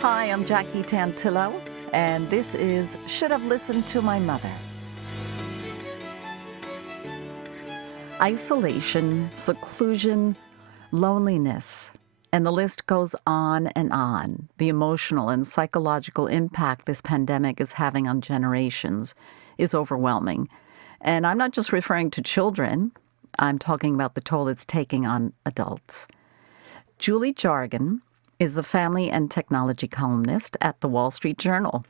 Hi, I'm Jackie Tantillo, and this is Should Have Listened to My Mother. Isolation, seclusion, loneliness, and the list goes on and on. The emotional and psychological impact this pandemic is having on generations is overwhelming. And I'm not just referring to children. I'm talking about the toll it's taking on adults. Julie Jargon is the family and technology columnist at the Wall Street Journal.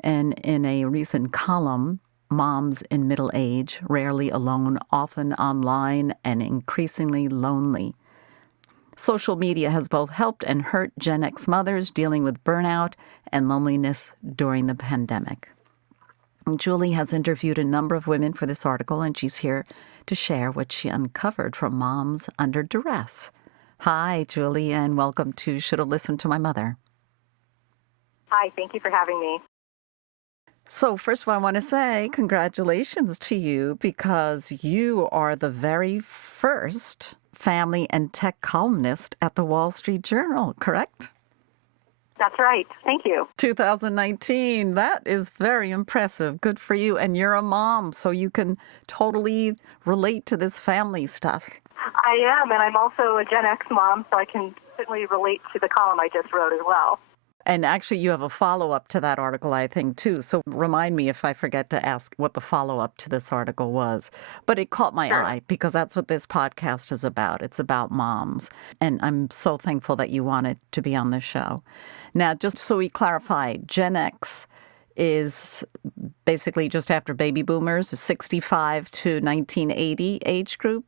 And in a recent column, Moms in Middle Age, Rarely Alone, Often Online, and Increasingly Lonely. Social media has both helped and hurt Gen X mothers dealing with burnout and loneliness during the pandemic. And Julie has interviewed a number of women for this article, and she's here to share what she uncovered from Moms Under Duress. Hi, Julie, and welcome to Should Have Listened to My Mother. Hi, thank you for having me. So first of all, I want to say congratulations to you because you are the very first family and tech columnist at the Wall Street Journal, correct? That's right. Thank you. 2019. That is very impressive. Good for you. And you're a mom, so you can totally relate to this family stuff. I am, and I'm also a Gen X mom, so I can certainly relate to the column I just wrote as well. And actually, you have a follow-up to that article, I think, too. So remind me if I forget to ask what the follow-up to this article was. But it caught my eye because that's what this podcast is about. It's about moms. And I'm so thankful that you wanted to be on this show. Now, just so we clarify, Gen X is basically just after baby boomers, 65 to 1980 age group.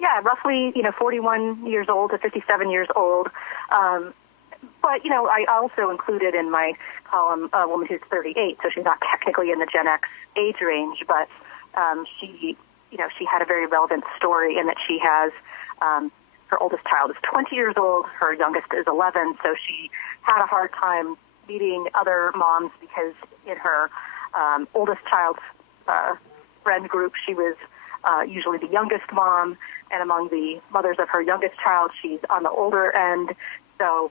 Yeah, roughly, 41 years old to 57 years old. But, I also included in my column a woman who's 38, so she's not technically in the Gen X age range, but she had a very relevant story in that she has, her oldest child is 20 years old, her youngest is 11, so she had a hard time meeting other moms because in her oldest child's friend group, she was usually the youngest mom, and among the mothers of her youngest child, she's on the older end. So,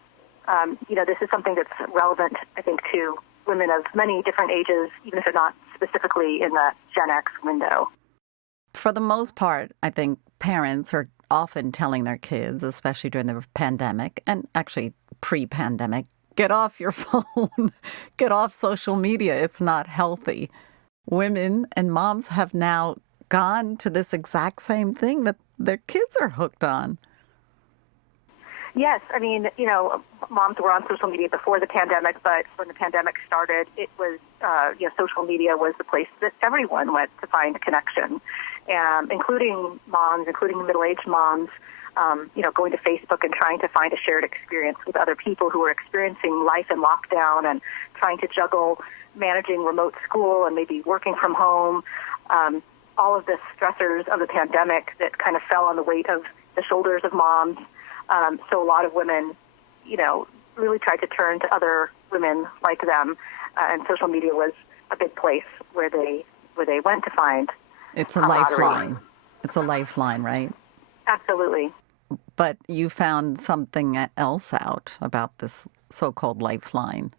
this is something that's relevant, I think, to women of many different ages, even if they're not specifically in the Gen X window. For the most part, I think parents are often telling their kids, especially during the pandemic, and actually pre-pandemic, get off your phone, get off social media. It's not healthy. Women and moms have now gone to this exact same thing that their kids are hooked on. Yes, moms were on social media before the pandemic, but when the pandemic started, it was, social media was the place that everyone went to find connection, including moms, including middle-aged moms, going to Facebook and trying to find a shared experience with other people who are experiencing life in lockdown and trying to juggle managing remote school and maybe working from home. All of the stressors of the pandemic that kind of fell on the weight of the shoulders of moms. So a lot of women, really tried to turn to other women like them, and social media was a big place where they went to find. It's a lifeline. It's a lifeline, right? Absolutely. But you found something else out about this so-called lifeline.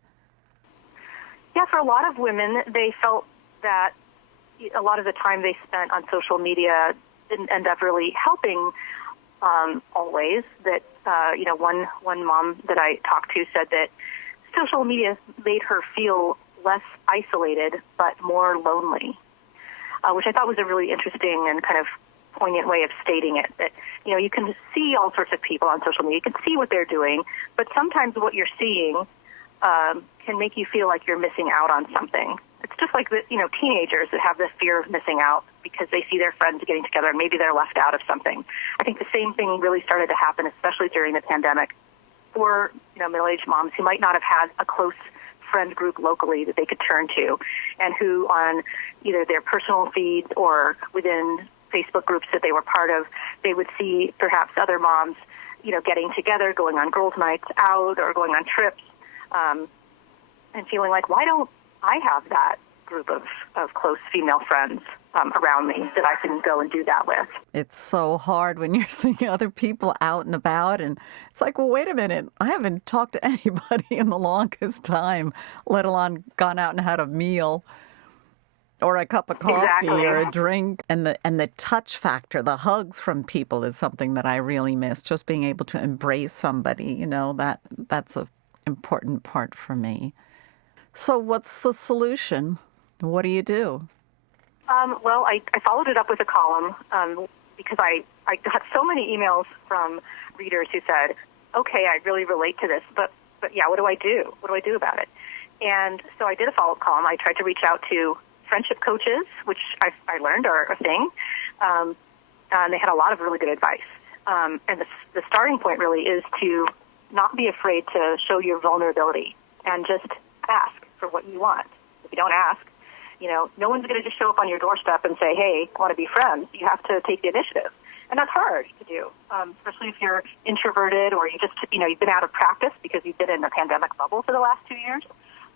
Yeah, for a lot of women, they felt that a lot of the time they spent on social media didn't end up really helping always. That one mom that I talked to said that social media made her feel less isolated but more lonely, which I thought was a really interesting and kind of poignant way of stating it. That you can see all sorts of people on social media, you can see what they're doing, but sometimes what you're seeing can make you feel like you're missing out on something. It's just like the teenagers that have this fear of missing out because they see their friends getting together and maybe they're left out of something. I think the same thing really started to happen, especially during the pandemic, for middle-aged moms who might not have had a close friend group locally that they could turn to, and who on either their personal feeds or within Facebook groups that they were part of, they would see perhaps other moms, getting together, going on girls' nights out or going on trips, and feeling like, why don't I have that group of close female friends around me that I can go and do that with. It's so hard when you're seeing other people out and about, and it's like, well, wait a minute, I haven't talked to anybody in the longest time, let alone gone out and had a meal or a cup of coffee Exactly. or a drink. And the touch factor, the hugs from people is something that I really miss. Just being able to embrace somebody, that's an important part for me. So what's the solution? What do you do? Well, I followed it up with a column because I got so many emails from readers who said, okay, I really relate to this, but yeah, what do I do? What do I do about it? And so I did a follow-up column. I tried to reach out to friendship coaches, which I learned are a thing, and they had a lot of really good advice. And the starting point really is to not be afraid to show your vulnerability and just ask for what you want. If you don't ask, no one's going to just show up on your doorstep and say, hey, I want to be friends. You have to take the initiative. And that's hard to do, especially if you're introverted or you've been out of practice because you've been in a pandemic bubble for the last 2 years.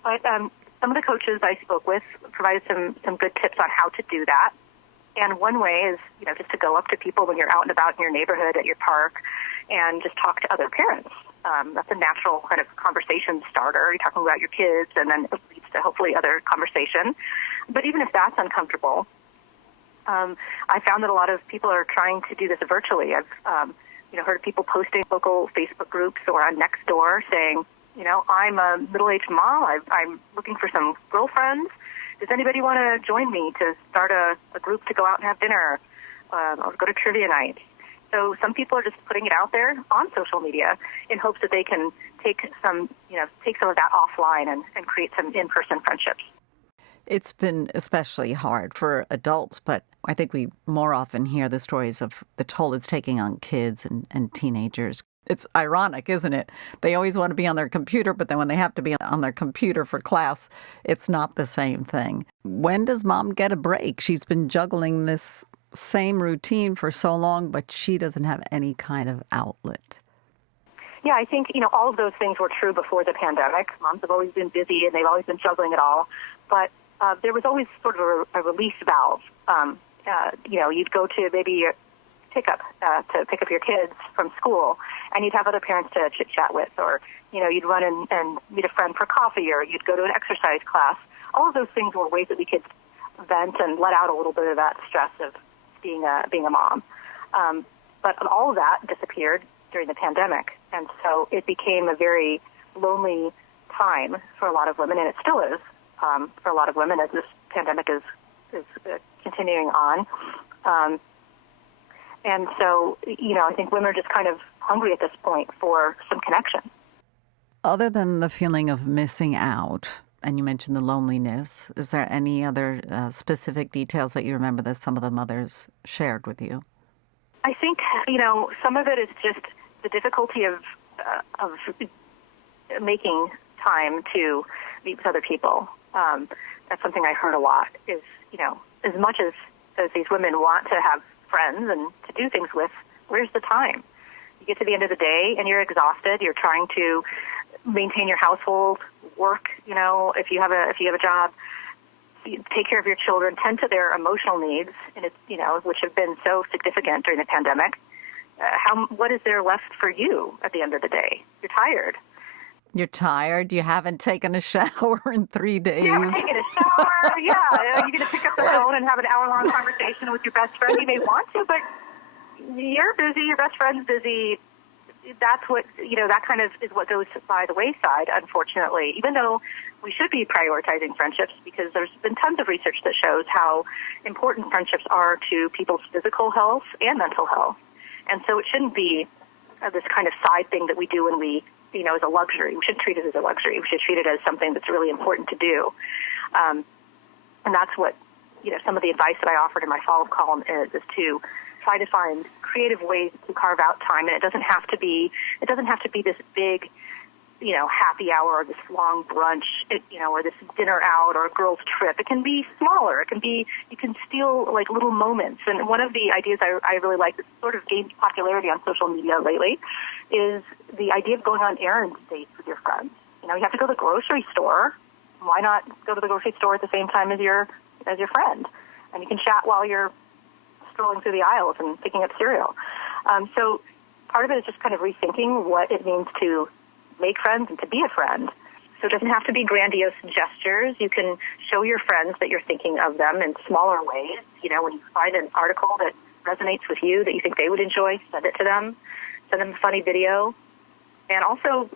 But some of the coaches I spoke with provided some good tips on how to do that. And one way is, just to go up to people when you're out and about in your neighborhood, at your park, and just talk to other parents. That's a natural kind of conversation starter. You're talking about your kids, and then it leads to hopefully other conversation. But even if that's uncomfortable, I found that a lot of people are trying to do this virtually. I've heard people posting local Facebook groups or on Nextdoor saying, I'm a middle-aged mom. I'm looking for some girlfriends. Does anybody want to join me to start a group to go out and have dinner or go to trivia night? So some people are just putting it out there on social media in hopes that they can take some of that offline and create some in-person friendships. It's been especially hard for adults, but I think we more often hear the stories of the toll it's taking on kids and teenagers. It's ironic, isn't it? They always want to be on their computer, but then when they have to be on their computer for class, it's not the same thing. When does mom get a break? She's been juggling this same routine for so long, but she doesn't have any kind of outlet. Yeah, I think, all of those things were true before the pandemic. Moms have always been busy and they've always been juggling it all. But there was always sort of a release valve. You'd go to maybe pickup to pick up your kids from school, and you'd have other parents to chit-chat with, or, you'd run and meet a friend for coffee, or you'd go to an exercise class. All of those things were ways that we could vent and let out a little bit of that stress of being a mom. But all of that disappeared during the pandemic, and so it became a very lonely time for a lot of women, and it still is for a lot of women as this pandemic is continuing on. And so, I think women are just kind of hungry at this point for some connection. Other than the feeling of missing out, and you mentioned the loneliness, is there any other specific details that you remember that some of the mothers shared with you? I think, some of it is just the difficulty of making time to meet with other people. That's something I heard a lot is, as much as these women want to have friends and to do things with, where's the time? You get to the end of the day and you're exhausted. You're trying to maintain your household, work, if you have a job, take care of your children, tend to their emotional needs, and it's, which have been so significant during the pandemic. What is there left for you at the end of the day? You're tired. You're tired? You haven't taken a shower in 3 days? You haven't taken a shower, yeah. You're going to pick up the phone and have an hour-long conversation with your best friend. You may want to, but you're busy, your best friend's busy. That's what, that kind of is what goes by the wayside, unfortunately, even though we should be prioritizing friendships, because there's been tons of research that shows how important friendships are to people's physical health and mental health. And so it shouldn't be this kind of side thing that we do when we, as a luxury. We shouldn't treat it as a luxury. We should treat it as something that's really important to do. And that's what, some of the advice that I offered in my follow-up column is to try to find creative ways to carve out time. And it doesn't have to be this big, happy hour or this long brunch, or this dinner out or a girls' trip. It can be smaller. You can steal like little moments. And one of the ideas I really like that sort of gained popularity on social media lately is the idea of going on errand dates with your friends. You have to go to the grocery store why not go to the grocery store at the same time as your friend? And you can chat while you're strolling through the aisles and picking up cereal. So part of it is just kind of rethinking what it means to make friends and to be a friend. So it doesn't have to be grandiose gestures. You can show your friends that you're thinking of them in smaller ways. You know, when you find an article that resonates with you, that you think they would enjoy, send it to them. Send them a funny video. And also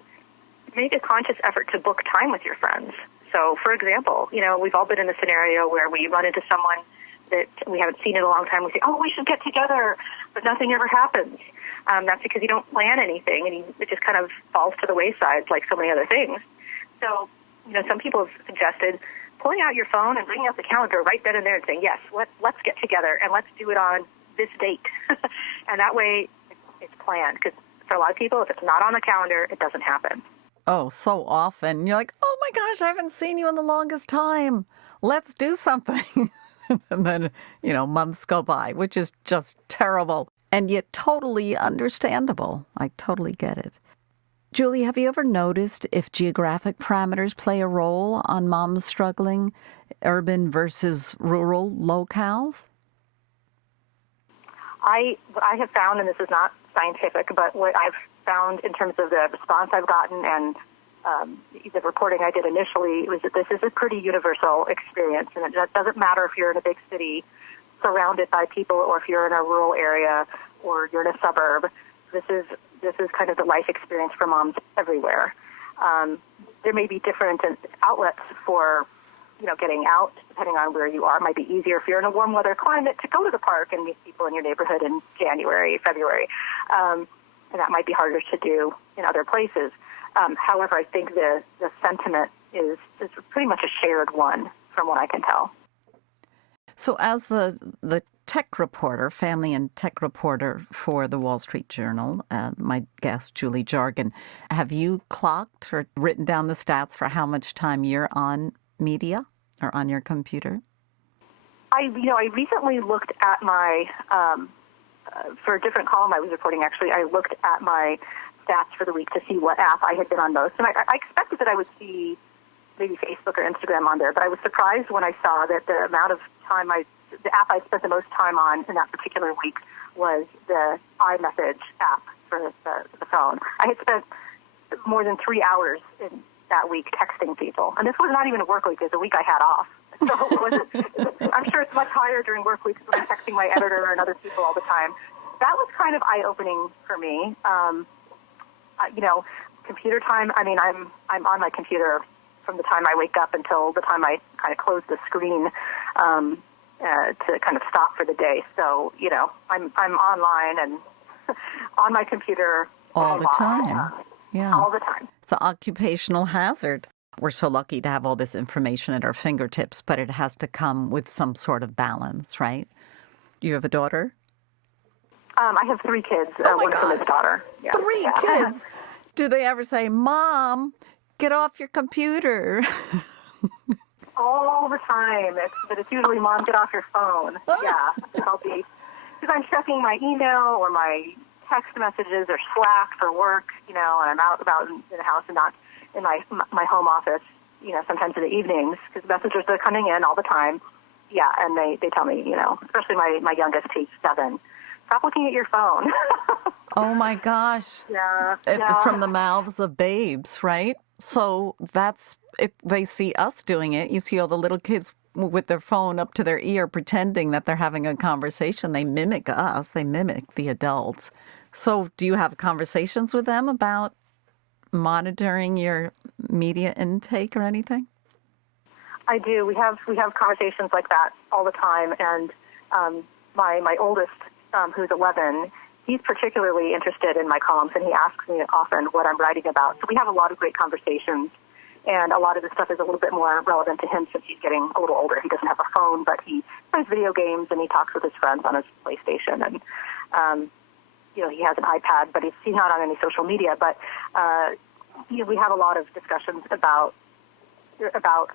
make a conscious effort to book time with your friends. So, for example, you know, we've all been in a scenario where we run into someone that we haven't seen in a long time. We say, oh, we should get together, but nothing ever happens. That's because you don't plan anything, and it just kind of falls to the wayside like so many other things. So, you know, some people have suggested pulling out your phone and bringing up the calendar right then and there and saying, yes, let's get together, and let's do it on this date. And that way it's planned, because for a lot of people, if it's not on the calendar, it doesn't happen. Oh, so often. You're like, oh my gosh, I haven't seen you in the longest time. Let's do something. And then, you know, months go by, which is just terrible and yet totally understandable. I totally get it. Julie, have you ever noticed if geographic parameters play a role on moms struggling, urban versus rural locales? What I have found, and this is not scientific, but what I've found in terms of the response I've gotten and the reporting I did initially was that this is a pretty universal experience, and it doesn't matter if you're in a big city surrounded by people or if you're in a rural area or you're in a suburb. This is kind of the life experience for moms everywhere. There may be different outlets for, you know, getting out depending on where you are. It might be easier if you're in a warm weather climate to go to the park and meet people in your neighborhood in January, February. And that might be harder to do in other places. However, I think the sentiment is pretty much a shared one from what I can tell. So as the tech reporter, family and tech reporter for the Wall Street Journal, my guest, Julie Jargon, have you clocked or written down the stats for how much time you're on media or on your computer? I recently looked at my, for a different column I was reporting, actually, I looked at my stats for the week to see what app I had been on most. And I expected that I would see maybe Facebook or Instagram on there, but I was surprised when I saw that the amount of time the app I spent the most time on in that particular week was the iMessage app for the phone. I had spent more than 3 hours in that week texting people. And this was not even a work week, it was a week I had off. So I'm sure it's much higher during work weeks when I'm texting my editor and other people all the time. That was kind of eye-opening for me. Computer time, I mean, I'm on my computer from the time I wake up until the time I kind of close the screen to kind of stop for the day. So, you know, I'm online and on my computer all the time. Yeah. All the time. It's an occupational hazard. We're so lucky to have all this information at our fingertips, but it has to come with some sort of balance, right? You have a daughter? I have 3 kids. Oh my one gosh. from his daughter. Yeah. 3 kids? Do they ever say, Mom, get off your computer? All the time. It's usually, Mom, get off your phone. Yeah. I'll be, because I'm checking my email or my text messages or Slack for work, you know, and I'm out about in the house and not in my home office, you know, sometimes in the evenings, because messages are coming in all the time. Yeah, and they tell me, you know, especially my youngest, who's 7, stop looking at your phone. Oh, my gosh. Yeah. From the mouths of babes, right? So that's, if they see us doing it, you see all the little kids with their phone up to their ear pretending that they're having a conversation. They mimic us. They mimic the adults. So do you have conversations with them about monitoring your media intake or anything? I do. We have conversations like that all the time. And my oldest, who's 11, he's particularly interested in my columns, and he asks me often what I'm writing about. So we have a lot of great conversations, and a lot of the stuff is a little bit more relevant to him since he's getting a little older. He doesn't have a phone, but he plays video games, and he talks with his friends on his PlayStation. And, he has an iPad, but he's not on any social media. But we have a lot of discussions about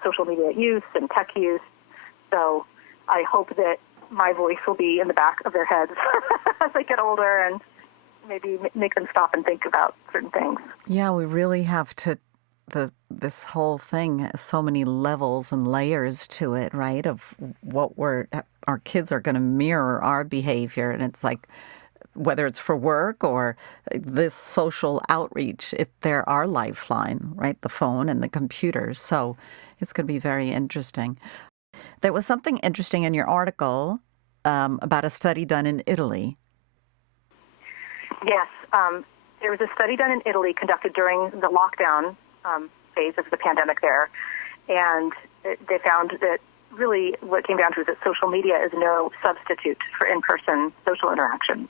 social media use and tech use. So I hope that my voice will be in the back of their heads as they get older and maybe make them stop and think about certain things. Yeah, we really have to this whole thing has so many levels and layers to it, right? Of what our kids are going to mirror our behavior, and it's like whether it's for work or this social outreach, they're our lifeline, right? The phone and the computer. So it's going to be very interesting. There was something interesting in your article about a study done in Italy. Yes. There was a study done in Italy conducted during the lockdown phase of the pandemic there, and they found that really what it came down to is that social media is no substitute for in-person social interactions.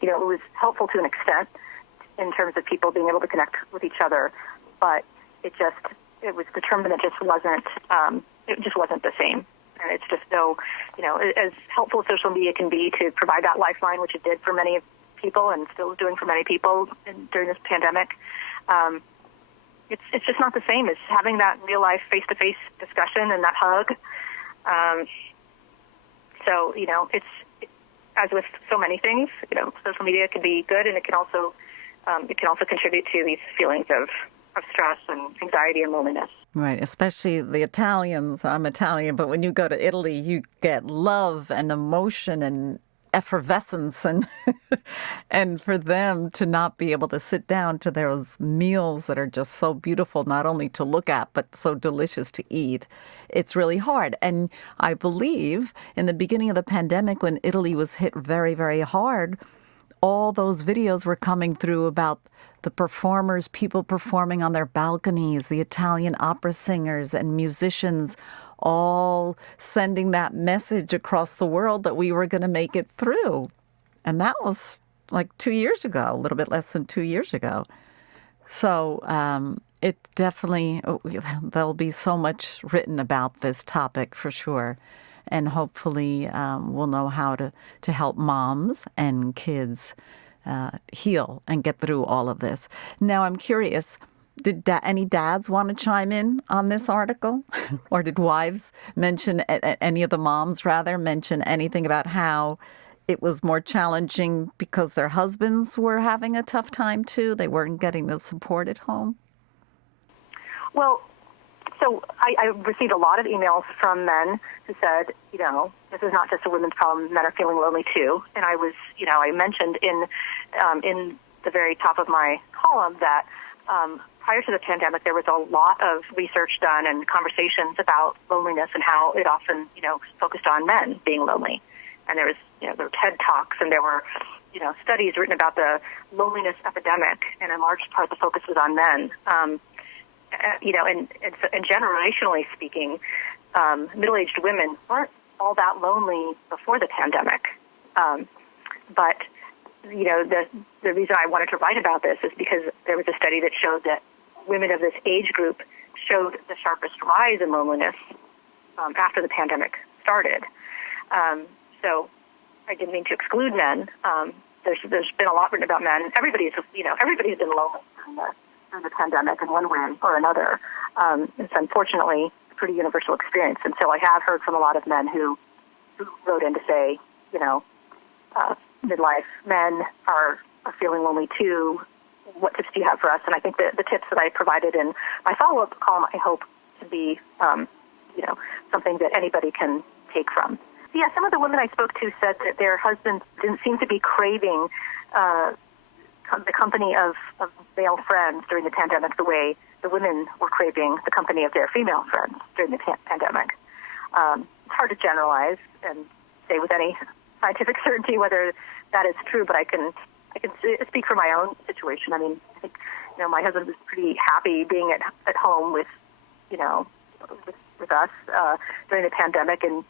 You know, it was helpful to an extent in terms of people being able to connect with each other, but it was determined that it just wasn't the same. And it's just so, you know, as helpful as social media can be to provide that lifeline, which it did for many people and still is doing for many people during this pandemic, it's just not the same as having that real-life face-to-face discussion and that hug. So, you know, as with so many things, you know, social media can be good, and it can also contribute to these feelings of stress and anxiety and loneliness. Right, especially the Italians. I'm Italian, but when you go to Italy, you get love and emotion and effervescence, and and for them to not be able to sit down to those meals that are just so beautiful, not only to look at, but so delicious to eat, it's really hard. And I believe in the beginning of the pandemic, when Italy was hit very, very hard, all those videos were coming through about the performers, people performing on their balconies, the Italian opera singers and musicians all sending that message across the world that we were going to make it through. And that was like 2 years ago, a little bit less than 2 years ago. So it definitely, there'll be so much written about this topic for sure. And hopefully we'll know how to help moms and kids heal and get through all of this. Now, I'm curious, did any dads want to chime in on this article? Or did wives mention, any of the moms rather, mention anything about how it was more challenging because their husbands were having a tough time too? They weren't getting the support at home? Well, so I received a lot of emails from men who said, you know, this is not just a women's problem. Men are feeling lonely too. And I was, you know, I mentioned in the very top of my column that prior to the pandemic, there was a lot of research done and conversations about loneliness and how it often, you know, focused on men being lonely. And there was, you know, there were TED Talks, and there were, you know, studies written about the loneliness epidemic, and in large part the focus was on men. You know, and generationally speaking, middle-aged women weren't all that lonely before the pandemic. But, you know, the reason I wanted to write about this is because there was a study that showed that women of this age group showed the sharpest rise in loneliness after the pandemic started. So I didn't mean to exclude men. There's been a lot written about men. Everybody's been lonely during the pandemic in one way or another. It's unfortunately a pretty universal experience. And so I have heard from a lot of men who wrote in to say, you know, midlife men are feeling lonely too. What tips do you have for us? And I think the tips that I provided in my follow-up column, I hope to be, you know, something that anybody can take from. So yeah, some of the women I spoke to said that their husbands didn't seem to be craving the company of male friends during the pandemic the way the women were craving the company of their female friends during the pandemic. It's hard to generalize and say with any scientific certainty whether that is true, but I can speak for my own situation. I mean, I think, you know, my husband was pretty happy being at home with, you know, with us during the pandemic, and,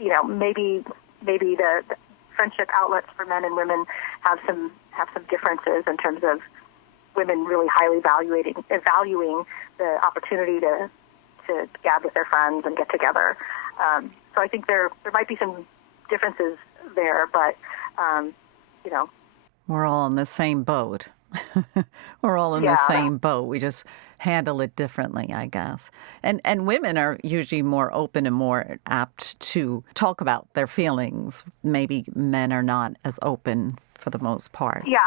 you know, maybe the friendship outlets for men and women have some differences in terms of women really highly valuing the opportunity to gather with their friends and get together. So I think there might be some differences there, but you know, we're all in the same boat. We're all in the same boat. We just handle it differently, I guess. And women are usually more open and more apt to talk about their feelings. Maybe men are not as open for the most part. Yeah.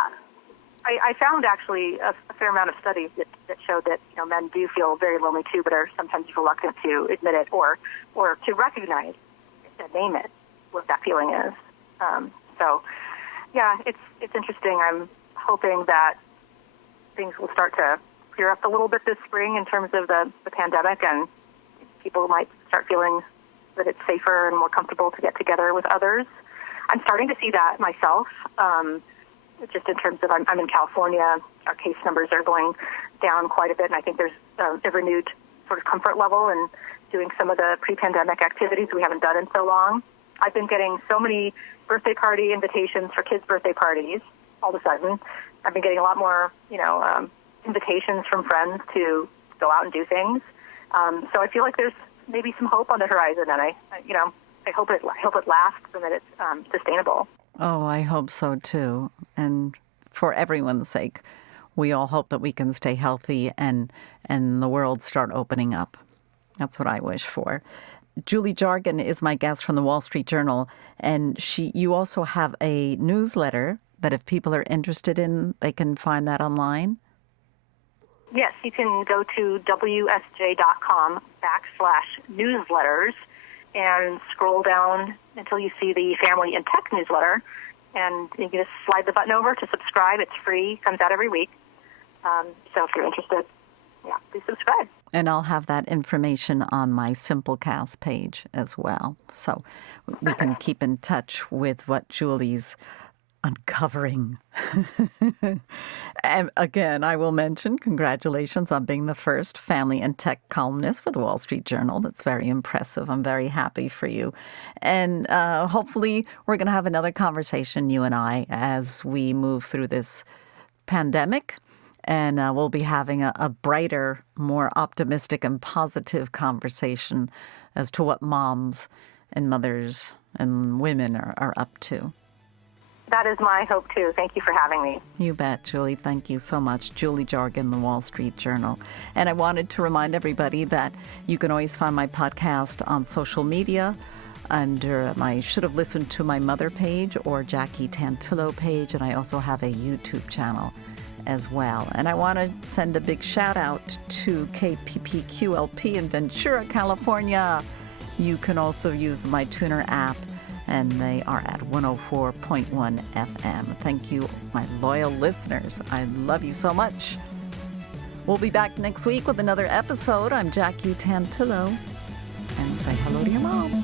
I found actually a fair amount of studies that showed that men do feel very lonely too, but are sometimes reluctant to admit it or to recognize and name it, what that feeling is. So, yeah, it's interesting. I'm hoping that things will start to clear up a little bit this spring in terms of the pandemic, and people might start feeling that it's safer and more comfortable to get together with others. I'm starting to see that myself. Just in terms of, I'm in California, our case numbers are going down quite a bit, and I think there's a renewed sort of comfort level in doing some of the pre-pandemic activities we haven't done in so long. I've been getting so many birthday party invitations for kids' birthday parties all of a sudden. I've been getting a lot more, invitations from friends to go out and do things. So I feel like there's maybe some hope on the horizon, and I hope it lasts and that it's sustainable. Oh, I hope so, too. And for everyone's sake, we all hope that we can stay healthy and the world start opening up. That's what I wish for. Julie Jargon is my guest from the Wall Street Journal, and you also have a newsletter that if people are interested in, they can find that online? Yes, you can go to WSJ.com/newsletters and scroll down until you see the Family and Tech newsletter, and you can just slide the button over to subscribe. It's free, comes out every week. So if you're interested, please subscribe. And I'll have that information on my Simplecast page as well. So we can keep in touch with what Julie's uncovering. And again, I will mention congratulations on being the first family and tech columnist for the Wall Street Journal. That's very impressive. I'm very happy for you. And hopefully we're going to have another conversation, you and I, as we move through this pandemic. And we'll be having a brighter, more optimistic and positive conversation as to what moms and mothers and women are up to. That is my hope, too. Thank you for having me. You bet, Julie. Thank you so much. Julie Jargon, The Wall Street Journal. And I wanted to remind everybody that you can always find my podcast on social media under my Should Have Listened to My Mother page or Jackie Tantillo page. And I also have a YouTube channel as well. And I want to send a big shout out to KPPQLP in Ventura, California. You can also use the MyTuner app, and they are at 104.1 FM. Thank you, my loyal listeners. I love you so much. We'll be back next week with another episode. I'm Jackie Tantillo, and say hello to your mom.